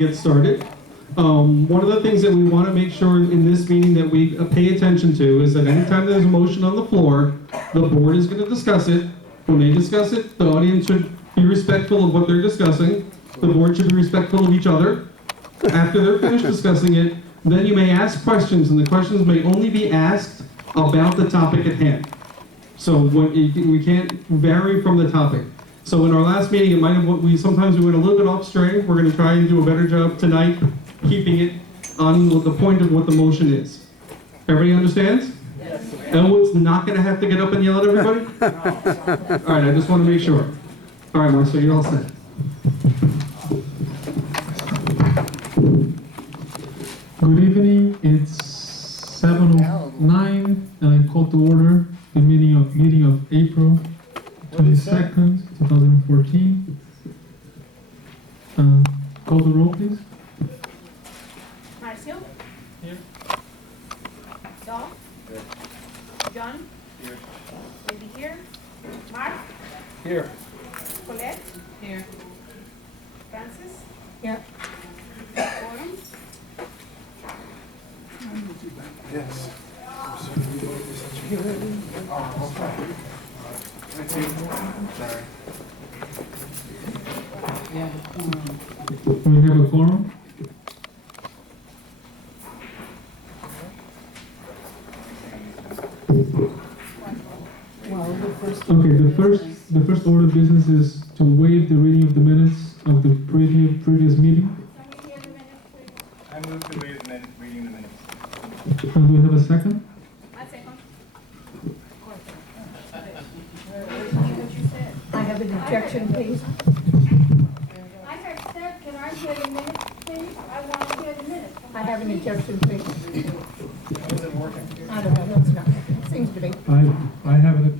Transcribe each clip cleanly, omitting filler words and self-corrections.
Get started. One of the things that we want to make sure in this meeting that we pay attention to is that anytime there's a motion on the floor, the board is going to discuss it. When they discuss it, the audience should be respectful of what they're discussing. The board should be respectful of each other. After they're finished discussing it, then you may ask questions, and the questions may only be asked about the topic at hand. So we can't vary from the topic. So in our last meeting, it might have sometimes we went a little bit off string. We're going to try and do a better job tonight, keeping it on the point of what the motion is. Everybody understands? Yes. Elwood's not going to have to get up and yell at everybody? All right, I just want to make sure. All right, Mark, so you're all set. Good evening, it's 7:09 and I call to order the meeting of April 22nd, 2014. Call the roll, please. Marcio? Here. Saul? Here. John? Here. Maybe here? Mark? Here. Colette? Here. Francis? Here. Warren? Yes. Sorry. Yeah. We have a quorum. Well, Okay, the first order of business is to waive the reading of the minutes of the previous meeting. I move to waive the reading the minutes. And do we have a second? One second. I have an objection, please. I have said, can I get a minute, please? I want to get a minute. I have an objection, please. Is it working? I don't know, no, it's not. It seems to be. I have it.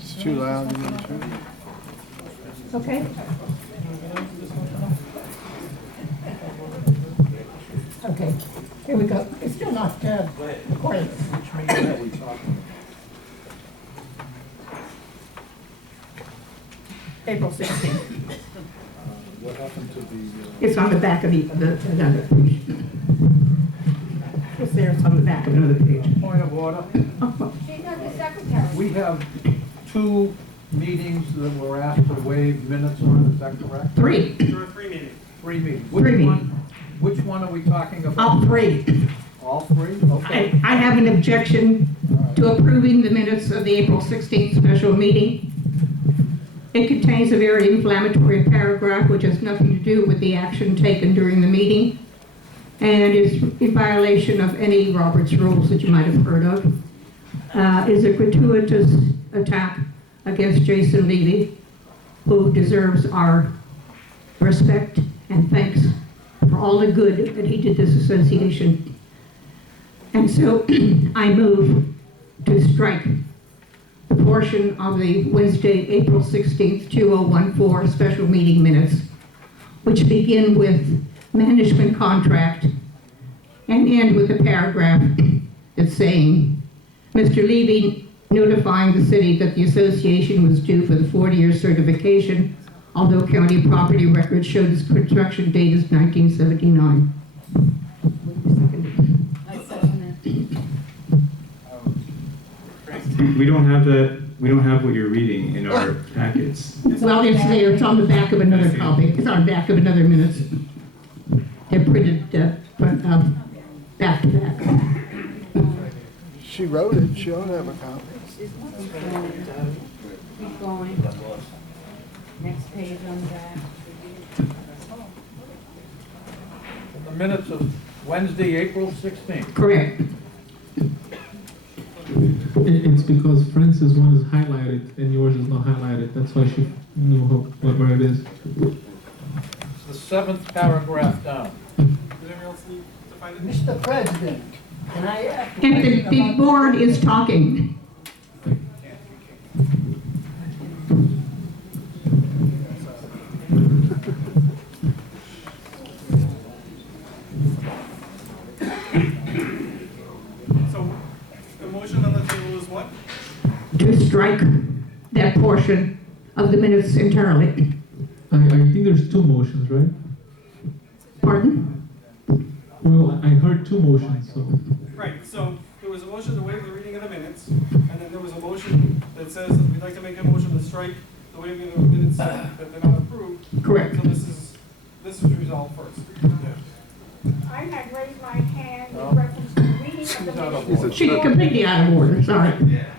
It's too loud. You want to turn it? Okay. Okay, here we go. It's still not recording. Which meeting are we talking? April 16th. What happened to the? It's on the back of another page. It's there, it's on the back of another page. Point of order. She's not the secretary. We have two meetings that we're asked to waive minutes on, is that correct? Three. There are 3 meetings. Three meetings. Three Which one are we talking about? All three. All three? Okay. I have an objection to approving the minutes of the April 16th special meeting. It contains a very inflammatory paragraph which has nothing to do with the action taken during the meeting and is in violation of any Robert's rules that you might have heard of. Is a gratuitous attack against Jason Levy, who deserves our respect and thanks for all the good that he did this association. And so I move to strike the portion of the Wednesday, April 16th, 2014 special meeting minutes, which begin with management contract and end with a paragraph that's saying, Mr. Levy notifying the city that the association was due for the 40-year certification, although county property records showed its construction date is 1979. I second We don't have that. We don't have what you're reading in our packets. Well, it's there, it's on the back of another copy, it's on the back of another minutes. They're printed back to back. She wrote it. She ought to have a copy. Keep going. Next page on that. The minutes of Wednesday, April 16th. Correct. It's because Francis' one is highlighted and yours is not highlighted. That's why she knew where it is. It's the seventh paragraph down. Does anyone else need to find it? Mr. President, can I ask? And the board is talking. So the motion on the table is what? To strike that portion of the minutes entirely. I think there's two motions, right? Pardon? Well, I heard two motions, so. Right, so there was a motion to waive the reading of the minutes, and then there was a motion that says that we'd like to make a motion to strike the waiving of the minutes that they're not approved. Correct. So this is resolved first. I had raised my hand in reference to reading of the minutes. She's completely out of order, sorry.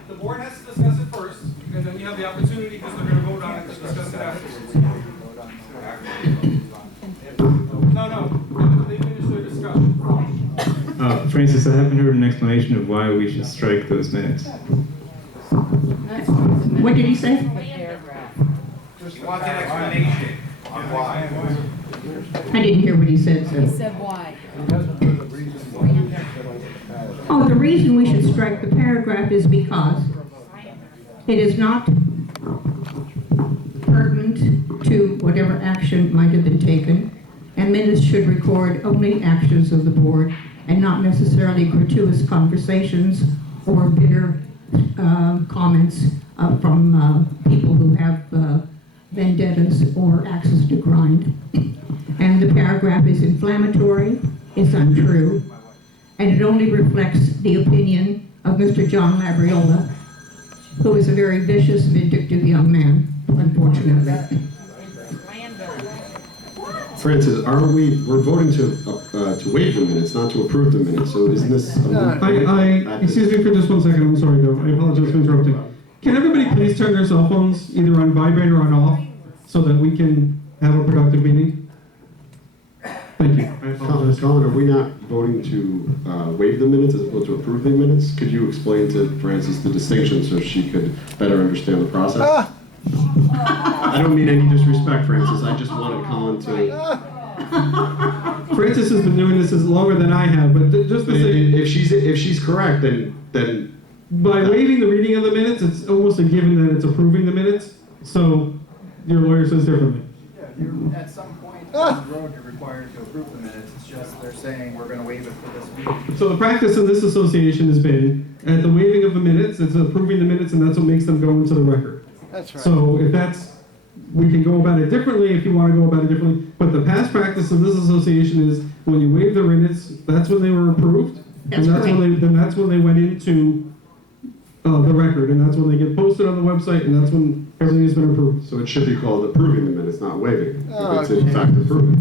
The board has to discuss it first, and then you have the opportunity, because they're gonna vote on it, to discuss it afterwards. No, they finished their discussion. Francis, I haven't heard an explanation of why we should strike those minutes. What did he say? Paragraph. Just want an explanation on why. I didn't hear what he said. He said why. Oh, the reason we should strike the paragraph is because it is not pertinent to whatever action might have been taken, and minutes should record only actions of the board and not necessarily gratuitous conversations or bitter comments from people who have vendettas or axes to grind. And the paragraph is inflammatory, it's untrue, and it only reflects the opinion of Mr. John Labriola, who is a very vicious, vindictive young man, unfortunately. Francis, we're voting to waive the minutes, not to approve the minutes, so isn't this? Excuse me for just 1 second, I'm sorry though, I apologize for interrupting. Can everybody please turn their cell phones either on vibrate or on off, so that we can have a productive meeting? Thank you. I apologize. Colin, are we not voting to waive the minutes as opposed to approve the minutes? Could you explain to Francis the distinction so she could better understand the process? I don't mean any disrespect, Francis, I just wanted Colin to... Francis has been doing this as longer than I have, but just to say, If she's correct, then by waiving the reading of the minutes, it's almost a given that it's approving the minutes, so your lawyer says differently. Yeah, you're, at some point down the road, you're required to approve the minutes. It's just they're saying we're gonna waive it for this meeting. So the practice in this association has been, at the waiving of the minutes, it's approving the minutes, and that's what makes them go into the record. That's right. So if that's, we can go about it differently if you want to go about it differently, but the past practice of this association is, when you waive the minutes, that's when they were approved, That's and correct. that's when they went into the record, and that's when they get posted on the website, and that's when everything has been approved. so it should be called approving the minutes, not waiving, if it's in fact approving.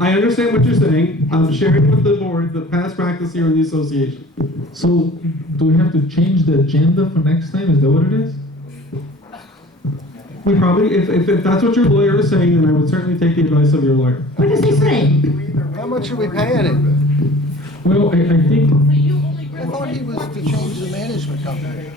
I understand what you're saying. I'm sharing with the board the past practice here in the association. So, do we have to change the agenda for next time? Is that what it is? We probably, if that's what your lawyer is saying, then I would certainly take the advice of your lawyer. What does he say? How much are we paying him? Well, I think I thought he was to change the management company.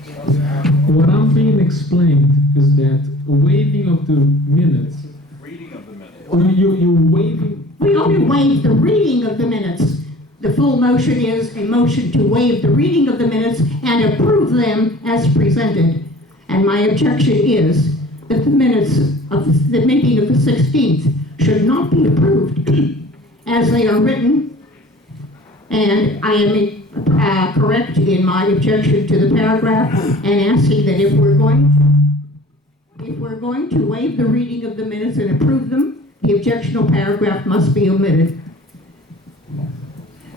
what I'm being explained is that waiving of the minutes. Reading of the minutes. You're waiving. We only waive the reading of the minutes. The full motion is a motion to waive the reading of the minutes and approve them as presented. And my objection is that the minutes of the meeting of the 16th should not be approved as they are written. And I am correct in my objection to the paragraph and asking that if we're going to waive the reading of the minutes and approve them, the objectionable paragraph must be omitted.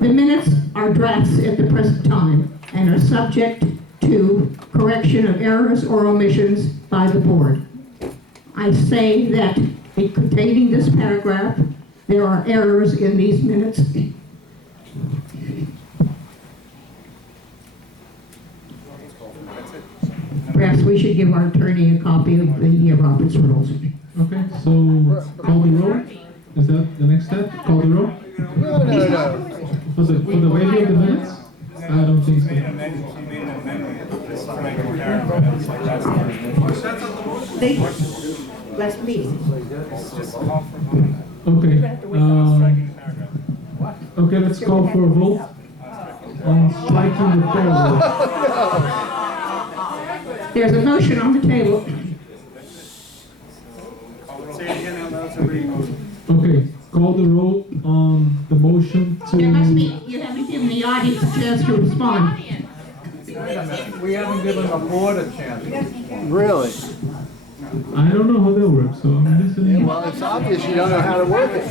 The minutes are drafts at the present time and are subject to correction of errors or omissions by the board. I say that in containing this paragraph, there are errors in these minutes. Perhaps we should give our attorney a copy of the Robert's rules. Okay, so call the roll. Is that the next step? Call the roll? No. For the waiving of the minutes? I don't think She made an so. amendment, she made an amendment to this striking paragraph. Like, that's not an motion. They, last meeting. It's just call for vote. Okay, Striking the paragraph. okay, let's call for a vote on striking the paragraph. There's a motion on the table. Say it again, I'll let everybody vote. Okay, call the roll on the motion There must to, be, you haven't given the audience a chance to respond. a minute, we haven't given the board a chance. Really? I don't know how that works, so I'm listening. Well, it's obvious you don't know how to work it.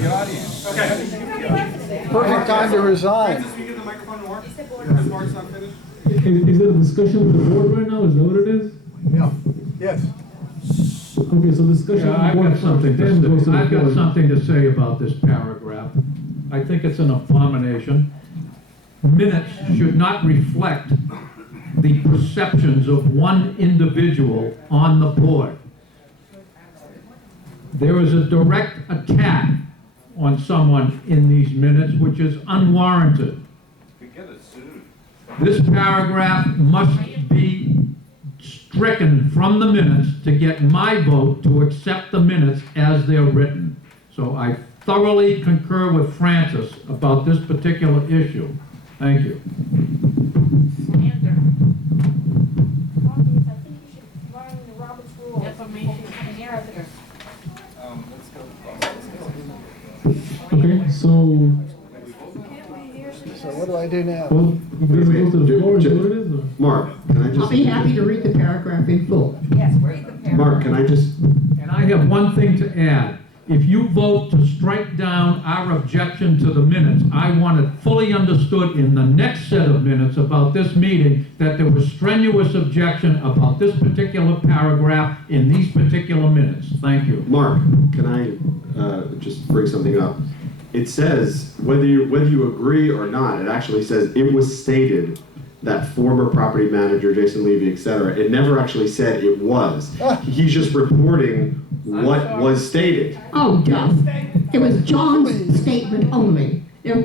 Perfect time to resign. Francis, we get the microphone to Mark? Because Mark's not finished? Is there a discussion with the board right now? Is that what it is? Yeah. Yes. Okay, so discussion. Yeah, with the board I've got something then goes to say. the I've got board. something to say about this paragraph. I think it's an abomination. Minutes should not reflect the perceptions of one individual on the board. There is a direct attack on someone in these minutes, which is unwarranted. This paragraph must be stricken from the minutes to get my vote to accept the minutes as they're written. So I thoroughly concur with Francis about this particular issue. Thank you. Slander. I think you should learn the Robert's rules. Defamation of character. Okay, so, So what do I do now? well, we're gonna go to the floor and see what it is, or? Mark, can I just? I'll be happy to read the paragraph in full. Yes, read the paragraph. Mark, can I just, And I have one thing to add. If you vote to strike down our objection to the minutes, I want it fully understood in the next set of minutes about this meeting that there was strenuous objection about this particular paragraph in these particular minutes. Thank you. Mark, can I just bring something up? It says, whether you agree or not, it actually says, it was stated that former property manager, Jason Levy, et cetera. It never actually said it was. He's just reporting what was stated. Oh, Doug, it was John's statement only. You're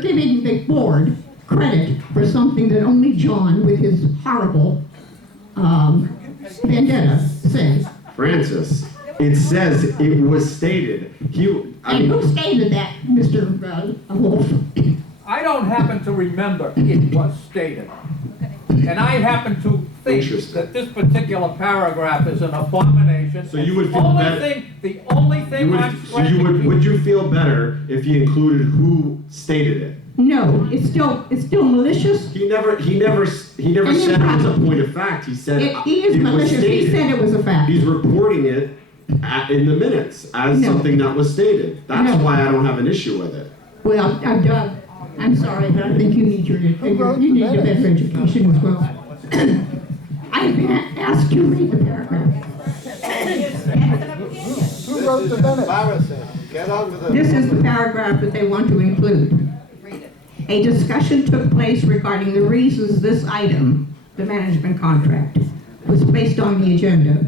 giving the board credit for something that only John, with his horrible vendetta, said. Francis, it says it was stated. And who stated that, Mr. Wolf? I don't happen to remember it was stated. And I happen to think Interesting. that this particular paragraph is an abomination. So you would The feel only better- thing- The only thing I'm So you striking. would you feel better if you included who stated it? No, it's still malicious. He never said it was a point of fact. He said He is it was malicious. He stated. said it was a fact. He's reporting it in the minutes as No. something that was stated. That's No. why I don't have an issue with it. Well, Doug, I'm sorry, but I think you need you need a better education as well. I've been asked to read the paragraph. Who wrote the minutes? Get on with it. This is the paragraph that they want to include. A discussion took place regarding the reasons this item, the management contract, was placed on the agenda.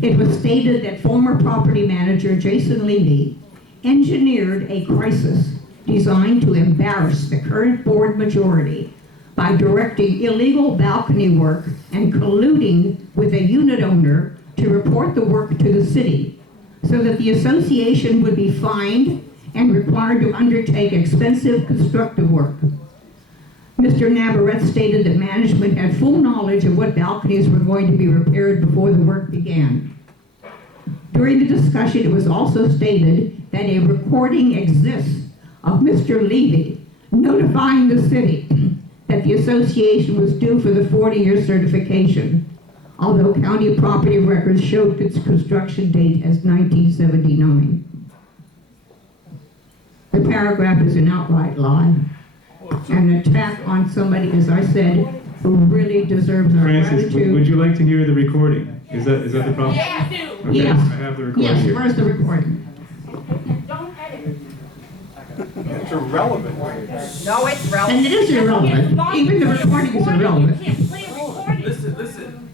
It was stated that former property manager Jason Levy engineered a crisis designed to embarrass the current board majority by directing illegal balcony work and colluding with a unit owner to report the work to the city, so that the association would be fined and required to undertake expensive constructive work. Mr. Navarrete stated that management had full knowledge of what balconies were going to be repaired before the work began. During the discussion, it was also stated that a recording exists of Mr. Levy notifying the city that the association was due for the 40-year certification, although county property records showed its construction date as 1979. The paragraph is an outright lie, an attack on somebody, as I said, who really deserves our Francis, gratitude. would you like to hear the recording? Is that the problem? Yeah, you do. Okay, Yes. I have the recording Yes, here. where's the recording? Don't edit. It's irrelevant. No, it's relevant. And it is irrelevant. Even the recording is irrelevant. You can't play a recording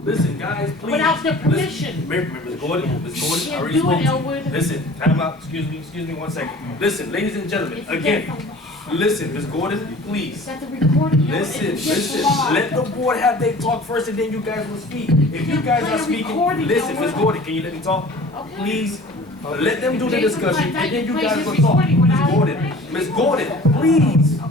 Listen, guys, please. without their Listen. permission. Ms. Gordon, I can't already do spoke it, to you. Elwood. Listen, time out, excuse me 1 second. Listen, ladies and gentlemen, It's again, against the- listen, Ms. Gordon, please. That's a recording. Listen, let the board have their talk first and then you guys will speak. If you guys play are a speaking, recording, listen, Ms. Elwood. Gordon, can you let me talk? Okay. Please, let them do the Jason discussion Platt, and then you play guys his will talk. recording without- Ms. Gordon, please. Okay.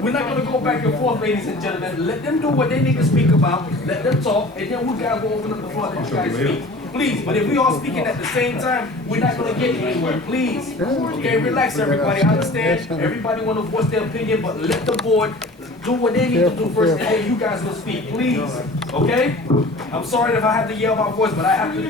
We're not gonna go back and forth, ladies and gentlemen. Let them do what they need to speak about. Let them talk, and then we guys will open up the floor and you guys speak. Please, but if we all speaking at the same time, we're not gonna get anywhere. Please. Okay, relax, everybody. I understand. Everybody wanna voice their opinion, but let the board do what they need to do first, and then you guys will speak, please, okay? I'm sorry if I have to yell my voice, but I have to do